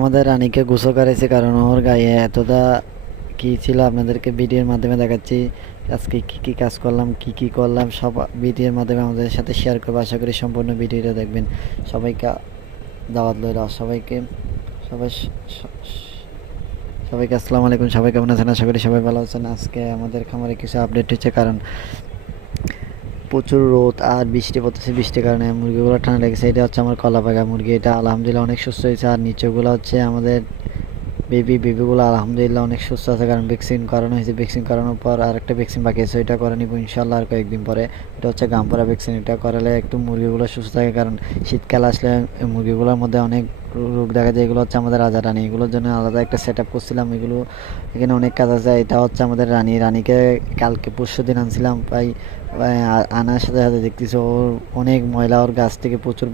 আমাদের রানীকে গোসল করাইছে, কারণ ওর গায়ে এতটা কি ছিল আপনাদেরকে ভিডিওর মাধ্যমে দেখাচ্ছি। আজকে কি কি কাজ করলাম, কি কি করলাম, সব ভিডিওর মাধ্যমে আমাদের সাথে শেয়ার করবো। আশা করি সম্পূর্ণ ভিডিওটা দেখবেন। সবাইকে দাওয়াত লইল, সবাইকে সবাই সবাইকে আসসালামু আলাইকুম। সবাই কেমন আছেন? আশা করি সবাই ভালো আছেন। আজকে আমাদের খামারে কিছু আপডেট হচ্ছে, কারণ প্রচুর রোদ আর বৃষ্টি পড়তেছে। বৃষ্টির কারণে মুরগিগুলো ঠান্ডা লেগেছে। এটা হচ্ছে আমার কলা পাকা মুরগি, এটা আলহামদুলিল্লাহ অনেক সুস্থ হয়েছে। আর নিচেগুলো হচ্ছে আমাদের বেবিগুলো আলহামদুলিল্লাহ অনেক সুস্থ আছে, কারণ ভ্যাকসিন করানো হয়েছে। ভ্যাকসিন করানোর পর আরেকটা ভ্যাকসিন বাকি আছে, ওইটা করে নিব ইনশাল্লাহ আর কয়েকদিন পরে। এটা হচ্ছে গামপাড়া ভ্যাকসিন। এটা করালে একটু মুরগিগুলো সুস্থ থাকে, কারণ শীতকাল আসলে মুরগিগুলোর মধ্যে অনেক রোগ দেখা যায়। এগুলো হচ্ছে আমাদের রাজা রানী, এগুলোর জন্য আলাদা একটা সেট আপ করছিলাম। এগুলো এখানে অনেক কাজ আছে। এটা হচ্ছে আমাদের রানীকে কালকে পরশু দিন আনছিলাম। প্রায় আনার সাথে সাথে দেখতেছি ওর অনেক ময়লা, ওর গাছ থেকে প্রচুর